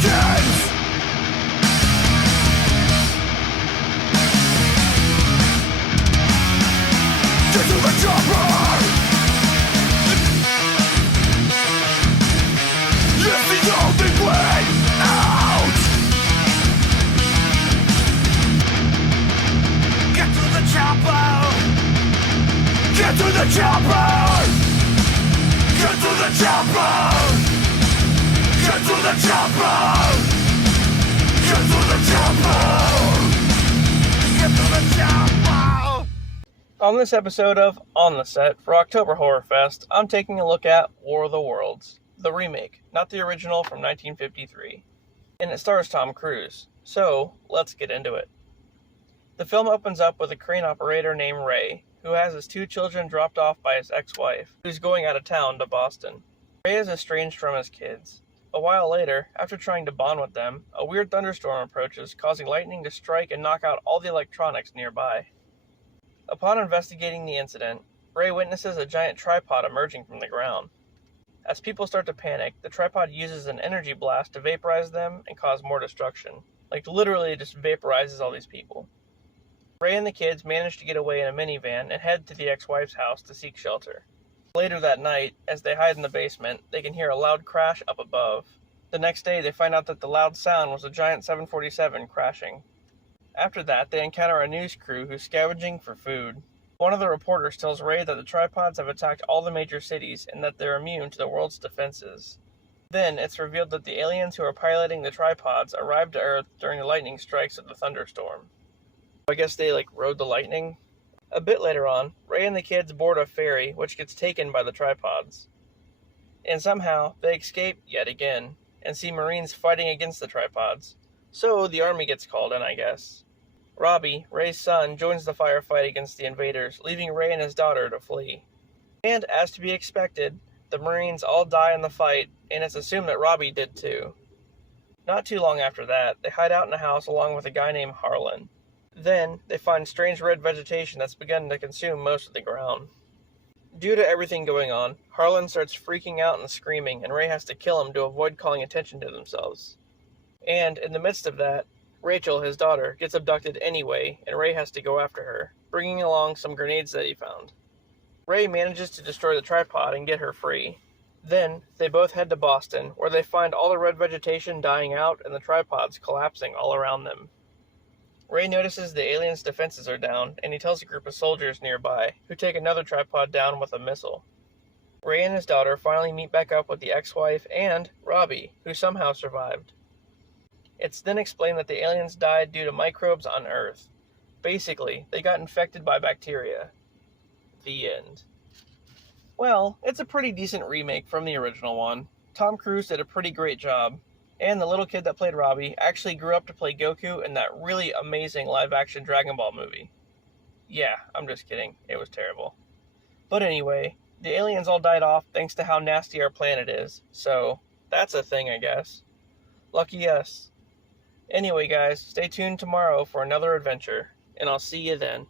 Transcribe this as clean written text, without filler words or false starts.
kids. Get to the chopper. It's the only way out. Get to the chopper. Get to the chopper. Get to the chopper. Get to the chopper. Get to the chopper. Get to the chopper. On this episode of On the Set for October Horrorfest, I'm taking a look at War of the Worlds, the remake, not the original from 1953. And it stars Tom Cruise. So, let's get into it. The film opens up with a crane operator named Ray, who has his 2 children dropped off by his ex-wife, who's going out of town to Boston. Ray is estranged from his kids. A while later, after trying to bond with them, a weird thunderstorm approaches, causing lightning to strike and knock out all the electronics nearby. Upon investigating the incident, Ray witnesses a giant tripod emerging from the ground. As people start to panic, the tripod uses an energy blast to vaporize them and cause more destruction. Like, literally just vaporizes all these people. Ray and the kids manage to get away in a minivan and head to the ex-wife's house to seek shelter. Later that night, as they hide in the basement, they can hear a loud crash up above. The next day, they find out that the loud sound was a giant 747 crashing. After that, they encounter a news crew who's scavenging for food. One of the reporters tells Ray that the tripods have attacked all the major cities and that they're immune to the world's defenses. Then, it's revealed that the aliens who are piloting the tripods arrived to Earth during the lightning strikes of the thunderstorm. I guess they, rode the lightning? A bit later on, Ray and the kids board a ferry, which gets taken by the tripods. And somehow, they escape yet again, and see Marines fighting against the tripods. So, the army gets called in, I guess. Robbie, Ray's son, joins the firefight against the invaders, leaving Ray and his daughter to flee. And, as to be expected, the Marines all die in the fight, and it's assumed that Robbie did too. Not too long after that, they hide out in a house along with a guy named Harlan. Then, they find strange red vegetation that's begun to consume most of the ground. Due to everything going on, Harlan starts freaking out and screaming, and Ray has to kill him to avoid calling attention to themselves. And, in the midst of that, Rachel, his daughter, gets abducted anyway, and Ray has to go after her, bringing along some grenades that he found. Ray manages to destroy the tripod and get her free. Then, they both head to Boston, where they find all the red vegetation dying out and the tripods collapsing all around them. Ray notices the aliens' defenses are down, and he tells a group of soldiers nearby, who take another tripod down with a missile. Ray and his daughter finally meet back up with the ex-wife and Robbie, who somehow survived. It's then explained that the aliens died due to microbes on Earth. Basically, they got infected by bacteria. The end. Well, it's a pretty decent remake from the original one. Tom Cruise did a pretty great job. And the little kid that played Robbie actually grew up to play Goku in that really amazing live-action Dragon Ball movie. Yeah, I'm just kidding. It was terrible. But anyway, the aliens all died off thanks to how nasty our planet is. So, that's a thing, I guess. Lucky us. Anyway, guys, stay tuned tomorrow for another adventure, and I'll see you then.